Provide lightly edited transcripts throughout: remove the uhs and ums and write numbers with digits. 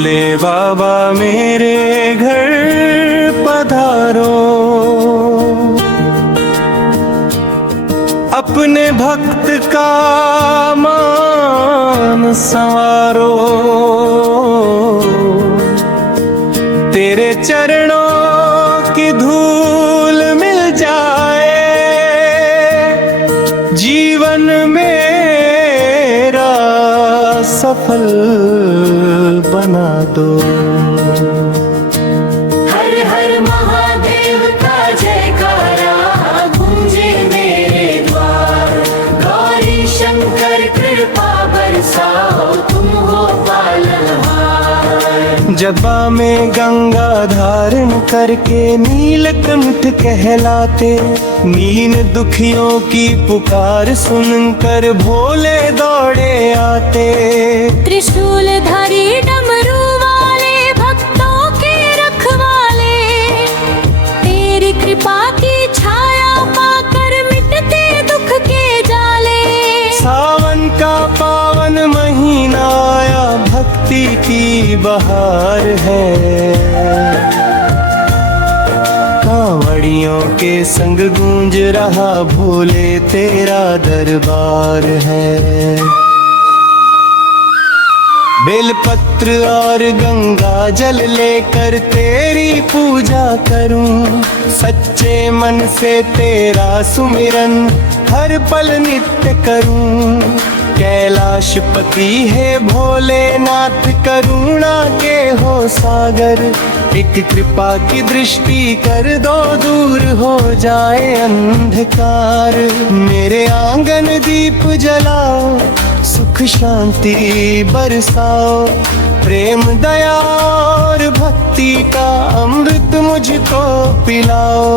भोले बाबा मेरे घर पधारो, अपने भक्त का मान संवारो। तेरे चरणों की धूल मिल जाए, जीवन मेरा सफल बना दो। हर हर महादेव का जयकारा गूंजे मेरे द्वार। गौरी शंकर कृपा बरसाओ, तुम हो पालनहार। जबा में गंगा धारण करके नीलकंठ कहलाते, दीन दुखियों की पुकार सुनकर भोले दौड़े आते। त्रिशूलधारी डमरू वाले भक्तों के रखवाले, तेरी कृपा की छाया पाकर मिटते दुख के जाले। सावन का पावन महीना आया, भक्ति की बहार है। कांवड़ियों के संग गूंज रहा भोले तेरा दरबार है। बेलपत्र और गंगा जल लेकर तेरी पूजा करूं, सच्चे मन से तेरा सुमिरन हर पल नित्य करूं। कैलाशपति है भोलेनाथ, करुणा के हो सागर। एक कृपा की दृष्टि कर दो, दूर हो जाए अंधकार। मेरे आंगन दीप जलाओ, सुख शांति बरसाओ। प्रेम दया और भक्ति का अमृत मुझको पिलाओ।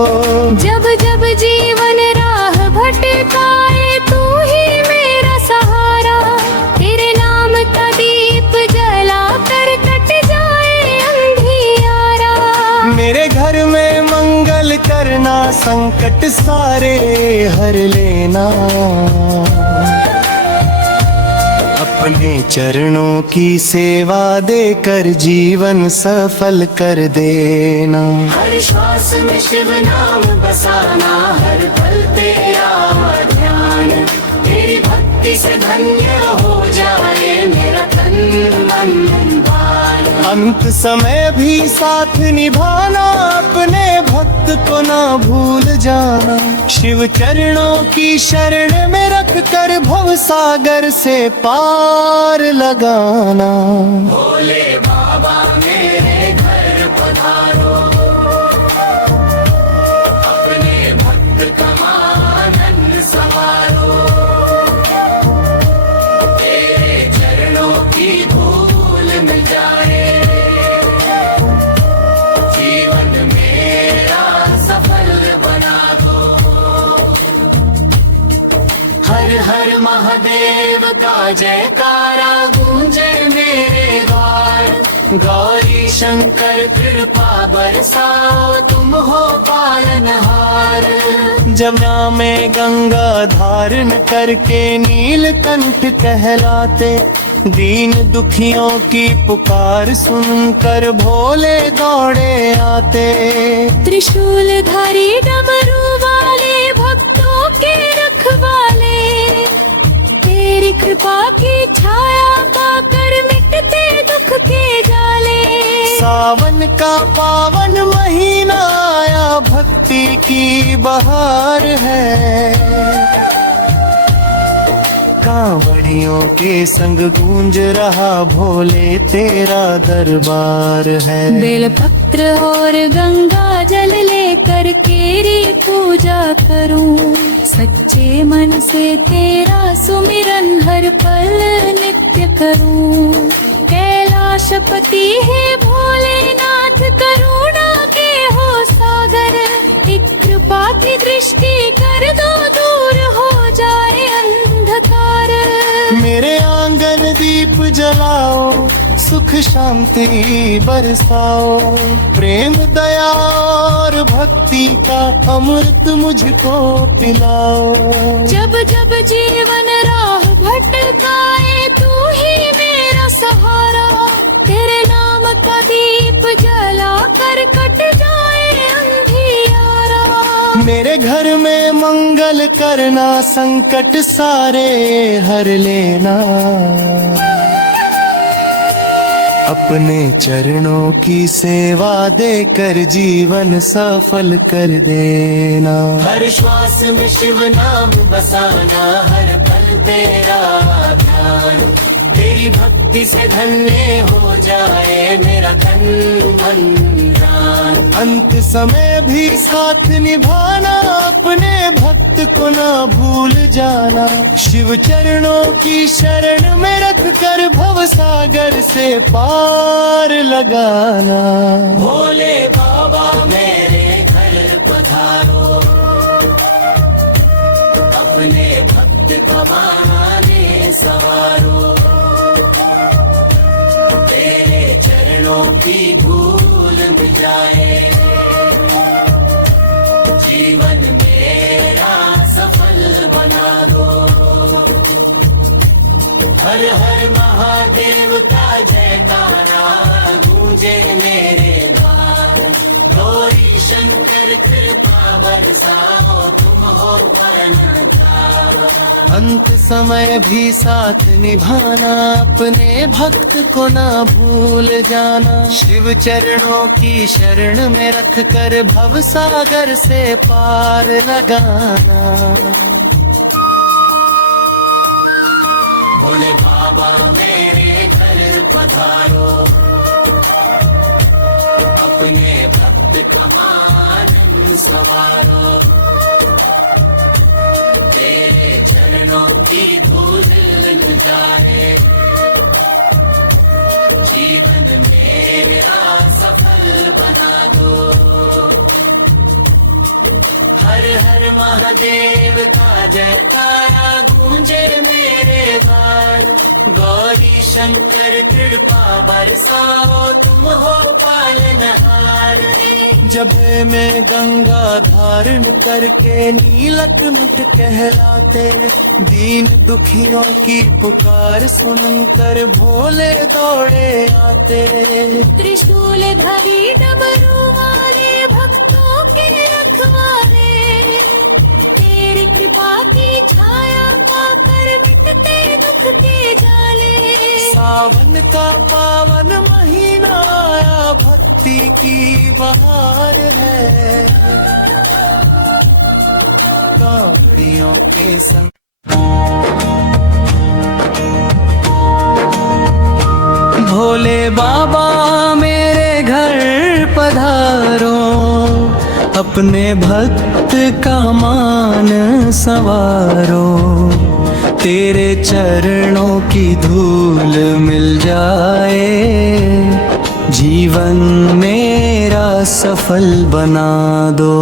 जब जब जीवन राह भटकाए, तू ही मेरा सहारा। तेरे नाम का दीप जला कर कट जाए अंधियारा। मेरे घर में मंगल करना, संकट सारे हर लेना। अपने चरणों की सेवा देकर जीवन सफल कर देना। हर श्वास में शिव नाम बसाना, हर पल तेरा ध्यान। तेरी भक्ति से धन्य हो जाए मेरा तन मन बान। अंत समय भी साथ निभाना, अपने भक्त को ना भूल जाना। शिव चरणों की शरण में रख कर भव सागर से पार लगाना। भोले बाबा मेरे घर पधारो, अपने भक्त का आनंद संवारो। तेरे चरणों की धूल मिल जाए, जीवन मेरा सफल बना दो। हर हर महादेव का जयकारा गूंजे मेरे द्वार। गौरी शंकर कृपा बरसाओ, तुम हो पालनहार। जमुना में गंगा धारण करके नीलकंठ कहलाते, दीन दुखियों की पुकार सुनकर भोले दौड़े आते। त्रिशूलधारी डमरू वाले भक्तों के रखवाले, तेरी कृपा की छाया पाकर मिटते दुख के जाले। सावन का पावन महीना आया, भक्ति की बहार है। कांवड़ियों के संग गूंज रहा भोले तेरा दरबार है। बेलपत्र और गंगा जल लेकर तेरी पूजा करूं, सच्चे मन से तेरा सुमिरन हर पल नित्य करूं। कैलाशपति है भोलेनाथ, करुणा के हो सागर। एक कृपा की दृष्टि कर दो, दूर हो जाए अंधकार। मेरे आंगन दीप जलाओ, सुख शांति बरसाओ। प्रेम दया और भक्ति का अमृत मुझको पिलाओ। जब जब जीवन राह भटकाए, तू ही मेरा सहारा। तेरे नाम मेरे घर में मंगल करना, संकट सारे हर लेना, अपने चरणों की सेवा देकर जीवन सफल कर देना। हर श्वास में शिव नाम बसाना, हर पल तेरा ध्यान, तेरी भक्ति से धन्य हो जाए मेरा तन मन प्राण। अंत समय भी साथ निभाना, अपने भक्त को ना भूल जाना, शिव चरणों की शरण में रख कर भव सागर से पार लगाना। भोले बाबा मेरे घर पधारो, अपने भक्त का माने सवारो, तेरे चरणों की धूल मिल जाए, जीवन मेरा सफल बना दो। हर हर महादेव का जयकारा गूंजे मेरे द्वार, गौरी शंकर कृपा बरसाओ, तुम हो परनकार। अंत समय भी साथ निभाना, अपने भक्त को ना भूल जाना, शिव चरणों की शरण में रख कर भव सागर से पार लगाना। भोले बाबा मेरे घर पधारो, अपने भक्त का मान सवारो, तेरे चरणों की धूल मिल जाए, जीवन मेरा सफल बना दो। हर हर महादेव का जयकारा गूंजे मेरे द्वार, गौरी शंकर कृपा बरसाओ, तुम हो पालनहार। जब में गंगा धारण करके नीलक मुख कहलाते, दीन दुखियों की पुकार सुनकर भोले दौड़े आते। त्रिशूल धारी डमरू वाले भक्तों के रखवाले, तेरी कृपा की छाया पाकर मिटते दुख के जाले। सावन का पावन महीना आया, भक्ति की बहार है, कांवड़ियों के संग भोले बाबा मेरे घर पधारो, अपने भक्त का मान सवारो, तेरे चरणों की धूल मिल जाए, जीवन मेरा सफल बना दो।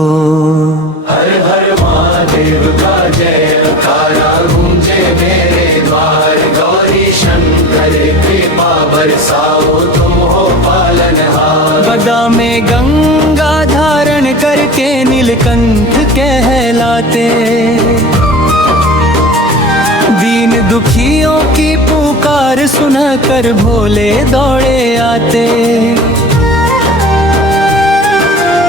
हर हर महादेव का जयकारा गूंजे मेरे द्वार, गौरी शंकर कृपा बरसाओ, तुम हो पालनहार। गदा में गंगा धारण करके नीलकंठ कहलाते, दीन दुखियों की पुकार सुनकर भोले दौड़े आते।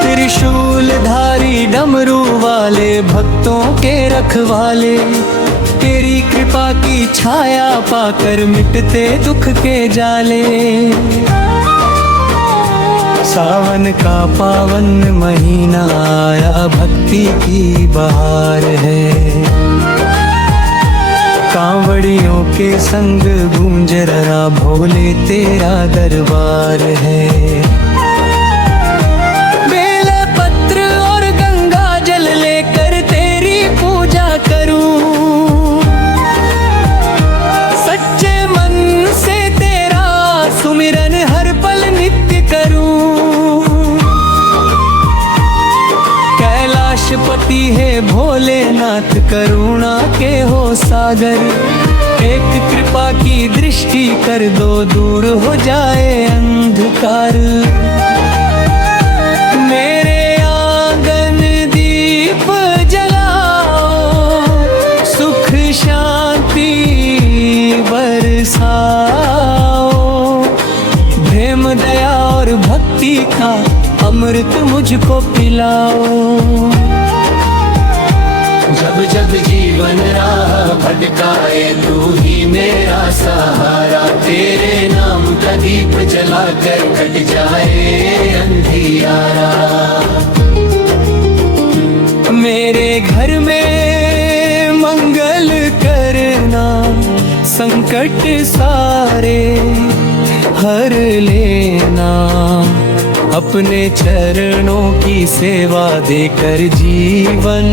त्रिशूल धारी डमरू वाले भक्तों के रखवाले, तेरी कृपा की छाया पाकर मिटते दुख के जाले। सावन का पावन महीना आया, भक्ति की बहार है, कांवड़ियों के संग गूंज रहा भोले तेरा दरबार है। बेल पत्र और गंगा जल लेकर तेरी पूजा करूं, सच्चे मन से तेरा सुमिरन हर पल नित्य करूं। कैलाशपति है भोलेनाथ करुणा के हो सागर, एक कृपा की दृष्टि कर दो दूर हो जाए अंधकार। मेरे आंगन दीप जलाओ, सुख शांति बरसाओ, प्रेम दया और भक्ति का अमृत मुझको पिलाओ। जब जीवन राह भटकाए तू ही मेरा सहारा, तेरे नाम का दीप जलाकर कट जाए अंधियारा। मेरे घर में मंगल करना, संकट सारे हर लेना, अपने चरणों की सेवा देकर जीवन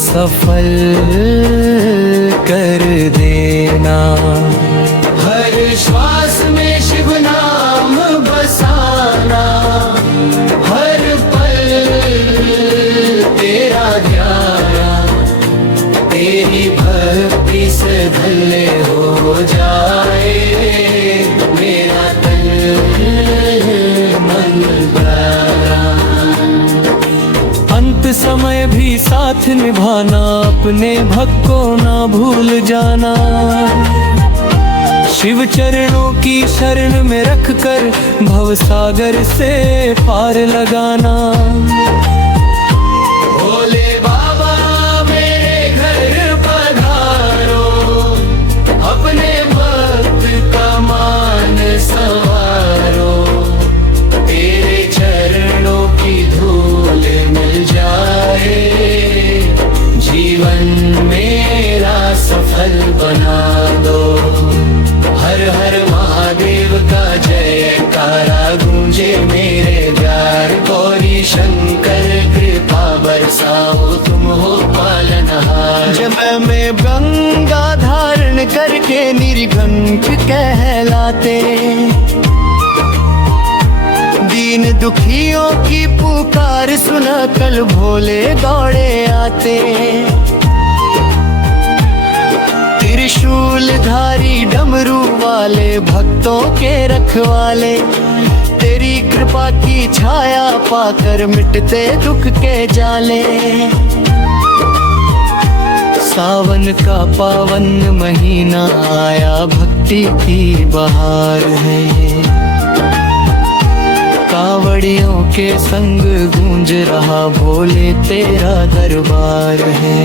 सफल कर देना। हर श्वास में शिव नाम बसाना, हर पल तेरा ध्यान, तेरी भक्ति से धन्य हो जाए मेरा तन मन प्राण। अंत समय भी साथ निभाना, अपने भक्त को ना भूल जाना, शिव चरणों की शरण में रखकर भव सागर से पार लगाना। भोले बाबा मेरे घर पधारो, अपने भक्त का मान संवारो, तेरे चरणों की धूल मिल जाए, जीवन मेरा सफल बना दो। हर हर महादेव का जयकारा गूंजे मेरे द्वार, गौरी शंकर कृपा बरसाओ तुम हो पालनहार। जब मैं गंगा धारण करके निर्घंट कहलाते, दीन दुखियों की पुकार सुना कल भोले दौड़े आते। त्रिशूलधारी डमरू वाले भक्तों के रखवाले, तेरी कृपा की छाया पाकर मिटते दुख के जाले। सावन का पावन महीना आया, भक्ति की बहार है, कावड़ियों के संग गूंज रहा भोले तेरा दरबार है।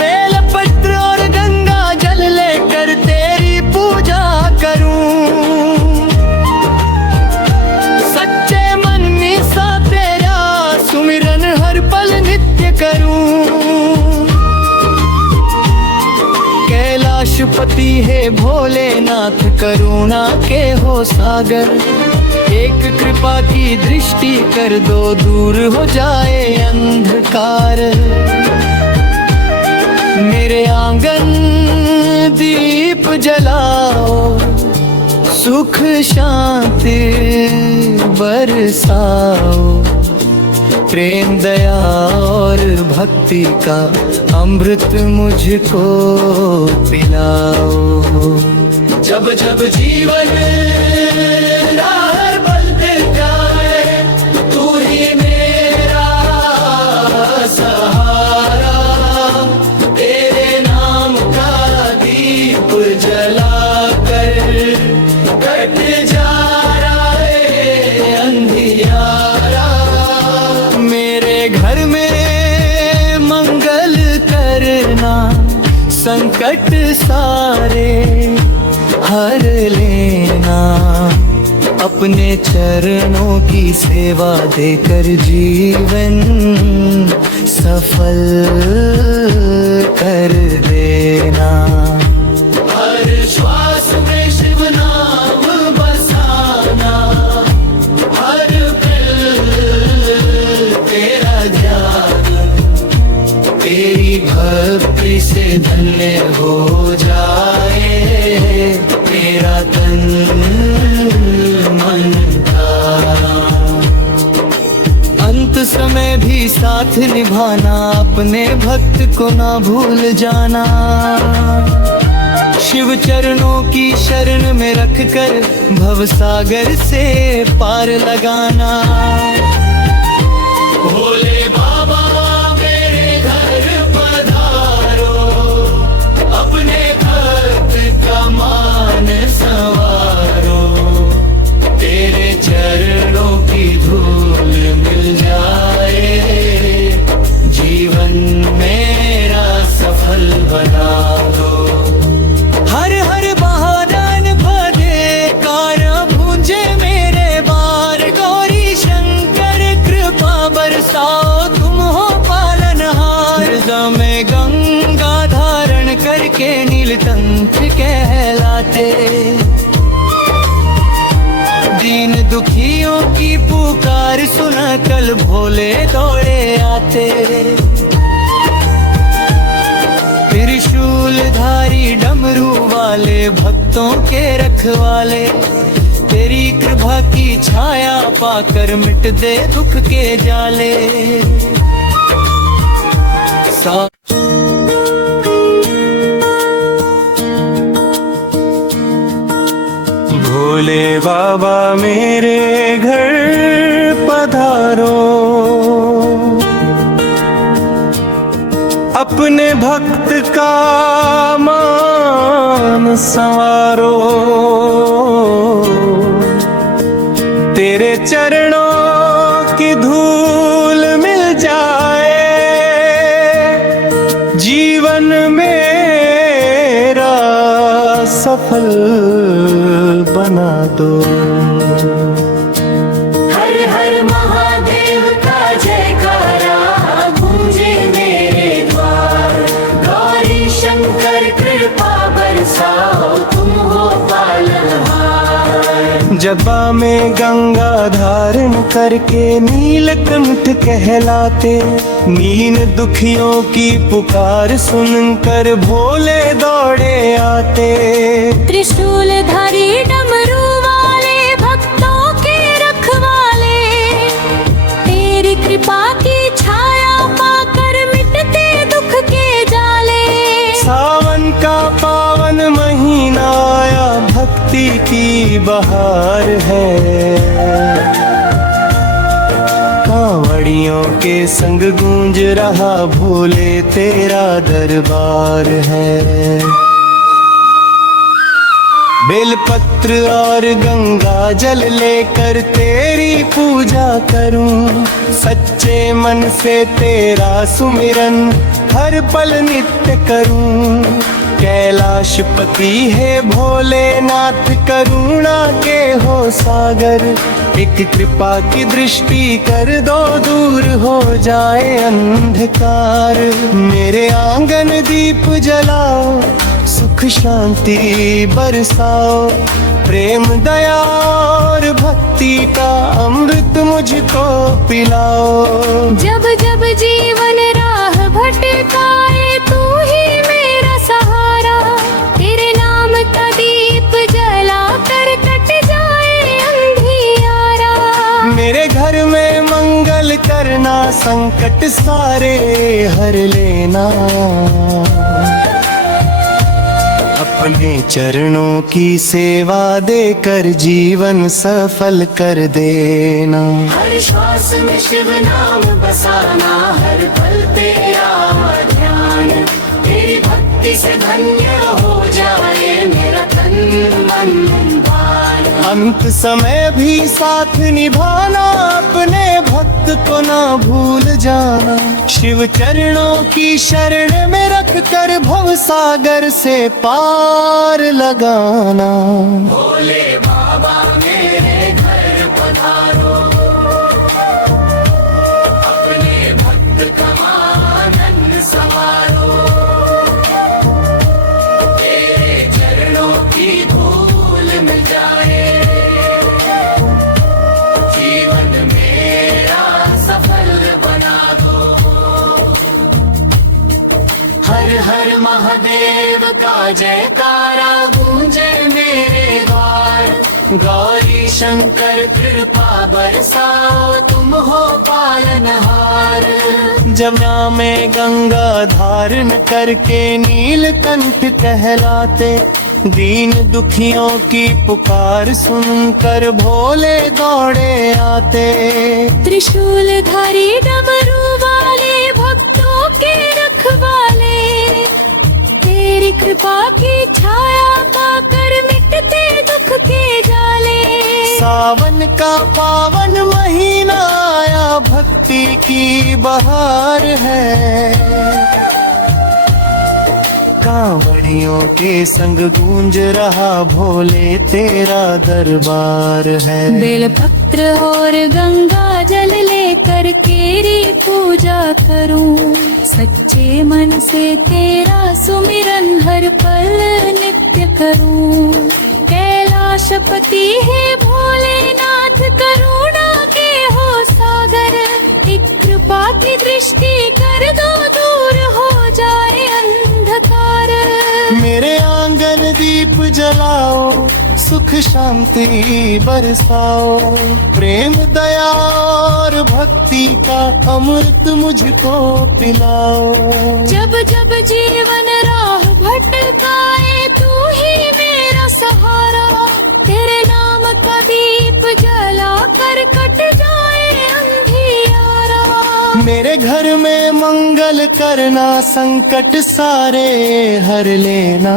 बेलपत्र और गंगा जल लेकर तेरी पूजा करूं, सच्चे मन निसा तेरा सुमिरन हर पल नित्य करूं। कैलाशपति है भोलेनाथ करुणा के हो सागर, एक कृपा की दृष्टि कर दो दूर हो जाए अंधकार। मेरे आंगन दीप जलाओ, सुख शांति बरसाओ, प्रेम दया और भक्ति का अमृत मुझको पिलाओ। जब जब जीवन राह बदलते जाए, तू ही मेरा सहारा, तेरे नाम का दीप जलाकर कट जा रहा है अंधियारा। मेरे घर में मंगल करना, संकट सारे हर लेना, अपने चरणों की सेवा देकर जीवन सफल कर देना। हर श्वास में शिव नाम बसाना, हर पल तेरा ध्यान, तेरी भक्ति से धन्य हो जाए मेरा तन मन प्राण। अंत समय भी साथ निभाना, अपने भक्त को ना भूल जाना, शिव चरणों की शरण में रखकर भव सागर से पार लगाना। भोले बाबा मेरे घर पधारो, अपने भक्त का मान संवारो, तेरे चरणों की धूल मिल जाए, जीवन मेरा सफल बना दो। हर हर महादान भदे कार भूंजे मेरे बार, गौरी शंकर कृपा बरसाओ तुम हो पालनहार। में गंगा धारण करके नीलकंठ कहलाते, दीन दुखियों की पुकार सुना कल भोले दौड़े आते। त्रिशूलधारी डमरू वाले भक्तों के रखवाले, तेरी कृपा की छाया पाकर मिट दे दुख के जाले। भोले बाबा मेरे घर पधारो, अपने भक्त का मान संवारो। तेरे चरणों की धूल मिल जाए, जीवन मेरा सफल बना दो। हर हर महादेव का जयकारा गूंजे मेरे द्वार, गौरी शंकर कृपा बरसाओ तुम हो पालनहार। जबा में गंगा धारण करके नीलकंठ कहलाते, दीन दुखियों की पुकार सुनकर भोले दौड़े आते। त्रिशूलधारी डमरू वाले भक्तों के रखवाले, तेरी कृपा की छाया पाकर मिटते दुख के जाले। सावन का पावन महीना आया, भक्ति की बहार है। कांवड़ियों के संग गूंज रहा भोले तेरा दरबार है। बेलपत्र और गंगा जल लेकर तेरी पूजा करूं, सच्चे मन से तेरा सुमिरन हर पल नित्य करूं। कैलाशपति है भोलेनाथ करुणा के हो सागर, एक कृपा की दृष्टि कर दो दूर हो जाए अंधकार। मेरे आंगन दीप जलाओ, सुख शांति बरसाओ, प्रेम दया और भक्ति का अमृत मुझको पिलाओ। जब जब जीवन राह भटकाए तू ही मेरा सहारा, तेरे नाम का दीप जला कर कट जाए अंधियारा। मेरे घर में मंगल करना, संकट सारे हर लेना, अपने चरणों की सेवा देकर जीवन सफल कर देना। हर श्वास में शिव नाम बसाना, हर पल तेरा ध्यान, तेरी भक्ति से धन्य हो जाए मेरा तन मन बान। अंत समय भी साथ निभाना, अपने भक्त को ना भूल जाना। शिव चरणों की शरण में रख कर भव सागर से पार लगाना। भोले बाबा मेरे घर पधारो, अपने भक्त का आनंद संवारो। तेरे चरणों की धूल मिल जाए, जीवन मेरा सफल बना दो। हर हर महादेव का जयकारा गूंजे मेरे द्वार, गौरी शंकर कृपा बरसाओ तुम हो पालनहार। जमुना में गंगा धारण करके नीलकंठ कहलाते, दीन दुखियों की पुकार सुनकर भोले दौड़े आते। त्रिशूलधारी डमरू वाले भक्तों के रखवाले, तेरी कृपा की छाया पाकर मिटते दुख के जाले। सावन का पावन महीना आया, भक्ति भक्ति की बहार है। कांवड़ियों के संग गूंज रहा भोले तेरा दरबार है। बेलपत्र और गंगा जल लेकर केरी पूजा करूं, सच्चे मन से तेरा सुमिरन हर पल नित्य करूं। कैलाशपति है भोलेनाथ, करुणा के हो सागर, एक कृपा की दृष्टि कर दो, दूर हो जाए अंधकार। मेरे आंगन दीप जलाओ, सुख शांति बरसाओ, प्रेम दया और भक्ति का अमृत मुझको पिलाओ। जब जब जीवन राह भटकाए तू ही मेरा सहारा, तेरे नाम का दीप जला कर कट जाए अंधियारा। मेरे घर में मंगल करना, संकट सारे हर लेना,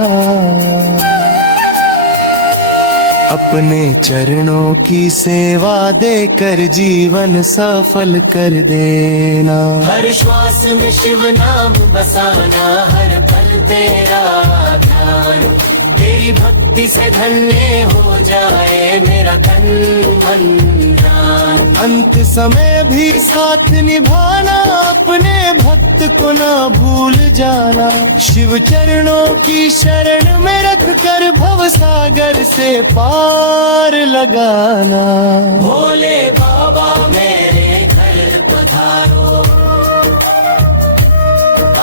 अपने चरणों की सेवा देकर जीवन सफल कर देना। हर श्वास में शिव नाम बसाना, हर पल तेरा ध्यान, तेरी भक्ति से धन्य हो जाए मेरा तन मन प्राण। अंत समय भी साथ निभाना, अपने भक्त को ना भूल जाना, शिव चरणों की शरण में रख कर भव सागर से पार लगाना। भोले बाबा मेरे घर पधारो,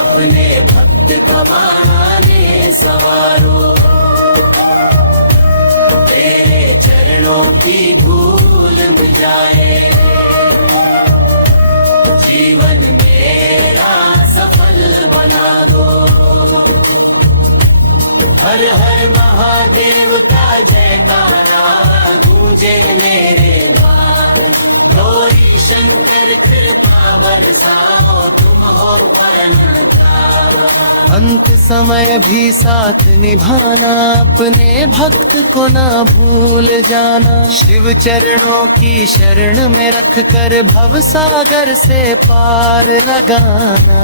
अपने भक्त का बनाने सवारो, तेरे चरणों की धूल मिल जाए, जीवन मेरा सफल बना दो। हर हर महादेव का जयकारा गूंजे मेरे द्वार, गौरी शंकर कृपा बरसाओ, तुम हो परनकार। अंत समय भी साथ निभाना, अपने भक्त को ना भूल जाना, शिव चरणों की शरण में रख कर भव सागर से पार लगाना।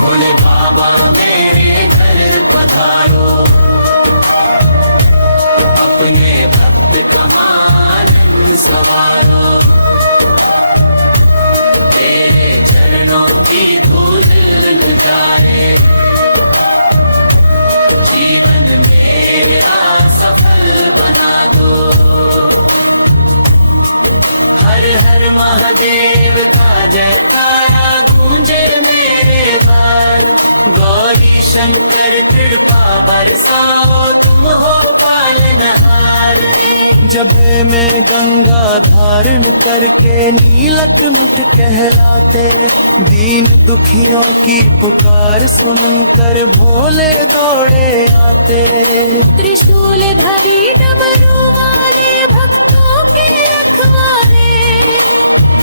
भोले बाबा मेरे घर पधारो, अपने भक्त का मानन सवारो, तेरे चरणों की धूल मिल जाए, जीवन मेरा सफल बना दो। हर हर महादेव का जयकारा गूंजे मेरे द्वार, गौरी शंकर कृपा बरसाओ, तुम हो पालनहार। जब में गंगा धारण करके नीलक मुठ कहलाते, दीन दुखियों की पुकार सुनकर भोले दौड़े आते। त्रिशूल धरी डमरू वाले भक्तों के रखवाले,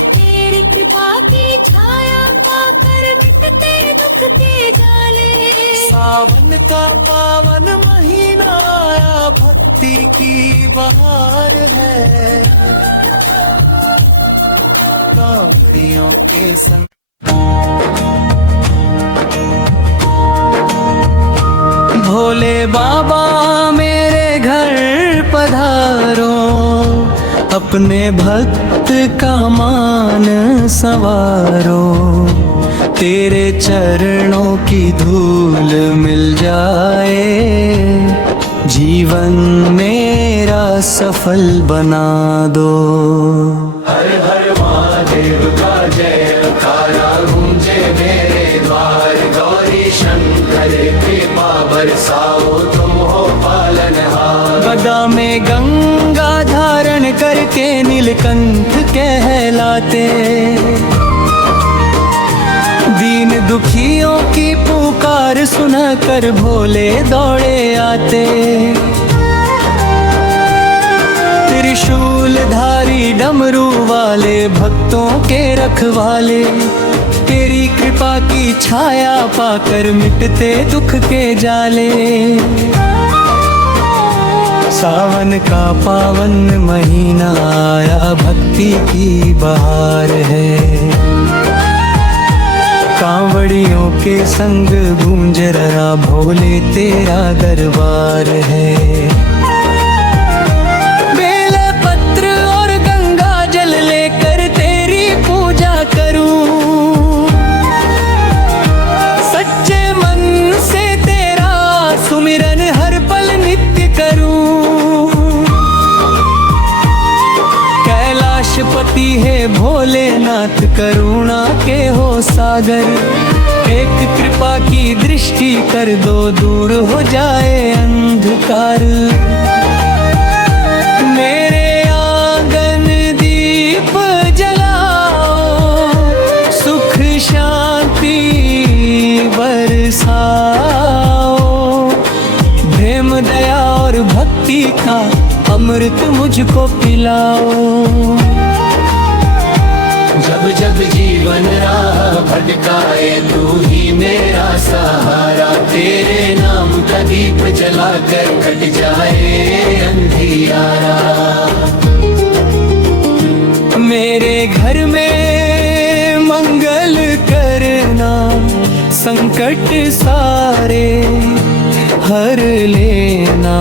तेरी कृपा की छाया पाकर मिटते दुख के जाले। सावन का पावन महीना आया, भक्ति की बहार है। कांवड़ियों के संग भोले बाबा मेरे घर पधारो, अपने भक्त का मान संवारो, तेरे चरणों की धूल मिल जाए, जीवन मेरा सफल बना दो। हर हर महादेव का जयकारा गूंजे मेरे द्वार, गौरी शंकर कृपा बरसाओ, तुम हो पालनहार। गदा में गंगा धारण करके नीलकंठ कहलाते, दीन दुखियों की पुकार सुनकर भोले दौड़े आते। त्रिशूल धारी डमरू वाले भक्तों के रखवाले, तेरी कृपा की छाया पाकर मिटते दुख के जाले। सावन का पावन महीना आया, भक्ति की बहार है। कांवड़ियों के संग गूंज रहा भोले तेरा दरबार है। बेल पत्र और गंगा जल लेकर तेरी पूजा करूं, सच्चे मन से तेरा सुमिरन हर पल नित्य करूं। कैलाशपति है भोलेनाथ करुणा के हो सागर, एक कृपा की दृष्टि कर दो दूर हो जाए अंधकार। मेरे आंगन दीप जलाओ, सुख शांति बरसाओ, प्रेम दया और भक्ति का अमृत मुझको पिलाओ। जब जब जीवन राह भटकाए तू ही मेरा सहारा, तेरे नाम का दीप जलाकर कट जाए अंधियारा। मेरे घर में मंगल करना, संकट सारे हर लेना,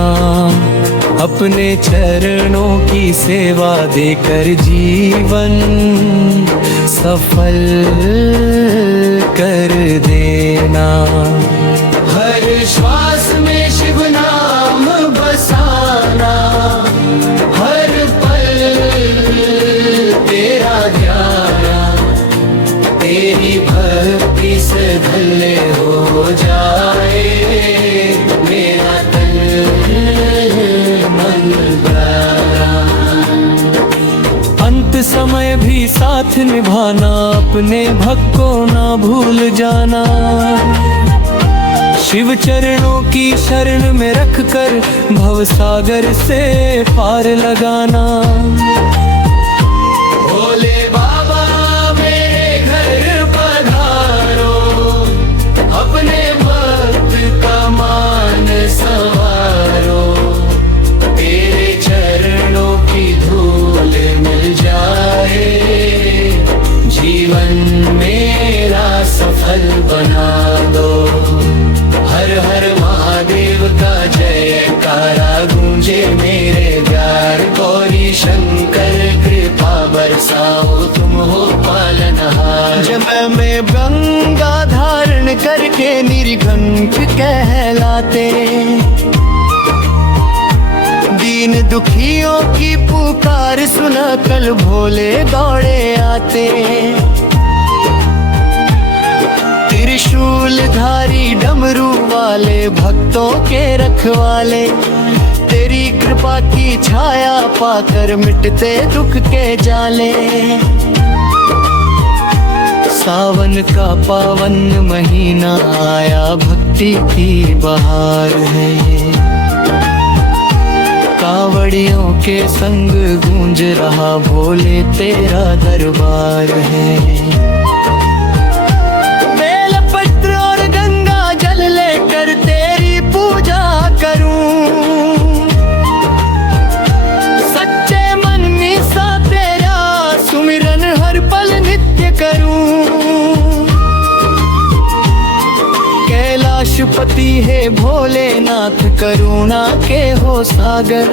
अपने चरणों की सेवा देकर जीवन सफल कर देना। हर श्वास में शिव नाम बसाना, हर पल तेरा ध्यान, तेरी भक्ति से धन्य हो जाए मेरा तन मन प्राण। अंत समय भी साथ निभाना, अपने भक्त को ना भूल जाना। शिव चरणों की शरण में रख कर भव सागर से पार लगाना। भोले बाबा मेरे घर पधारो, अपने भक्त का मान संवारो, तेरे चरणों की धूल मिल जाए, जीवन मेरा सफल बना दो। हर हर महादेव का जयकारा गूंजे मेरे प्यार, गौरी शंकर कृपा बरसाओ, तुम हो पालनहार। जब मैं गंगा धारण करके निर्घंट कहलाते, दीन दुखियों की पुकार सुना कल भोले दौड़े आते। त्रिशूलधारी डमरू वाले भक्तों के रखवाले, तेरी कृपा की छाया पाकर मिटते दुख के जाले। सावन का पावन महीना आया, भक्ति की बहार है। कांवड़ियों के संग गूंज रहा भोले तेरा दरबार है। बेलपत्र और गंगा जल लेकर तेरी पूजा करूं, सच्चे मन में सा तेरा सुमिरन हर पल नित्य करूं। कैलाशपति है भोलेनाथ करुणा के हो सागर,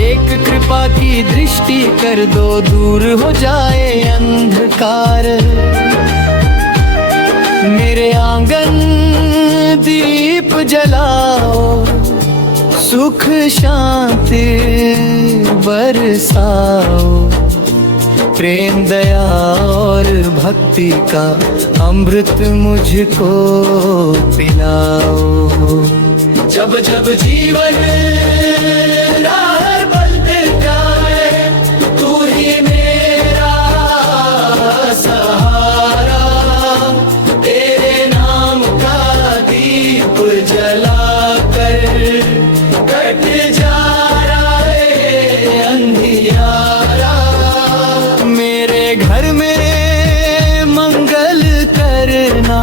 एक कृपा की दृष्टि कर दो दूर हो जाए अंधकार। मेरे आंगन दीप जलाओ, सुख शांति बरसाओ, प्रेम दया और भक्ति का अमृत मुझको पिलाओ। जब जब जीवन राह भटकाए तू ही मेरा सहारा, तेरे नाम का दीप जलाकर कट जा रहा है अंधियारा। मेरे घर में मंगल करना,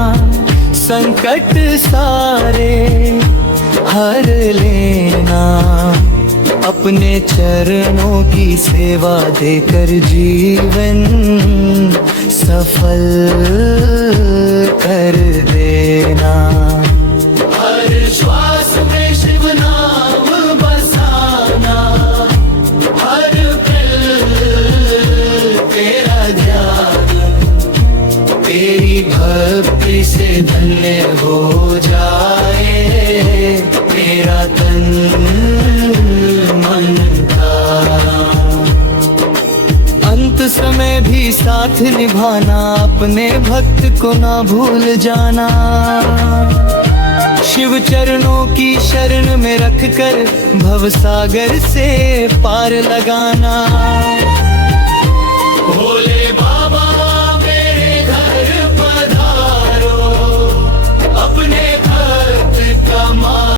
संकट सारे हर लेना, अपने चरणों की सेवा देकर जीवन सफल कर देना। हर श्वास में शिव नाम बसाना, हर पल तेरा ध्यान, तेरी भक्ति से धन्य हो जाए तेरा तन मन का। अंत समय भी साथ निभाना, अपने भक्त को ना भूल जाना। शिव चरणों की शरण में रख कर भव सागर से पार लगाना।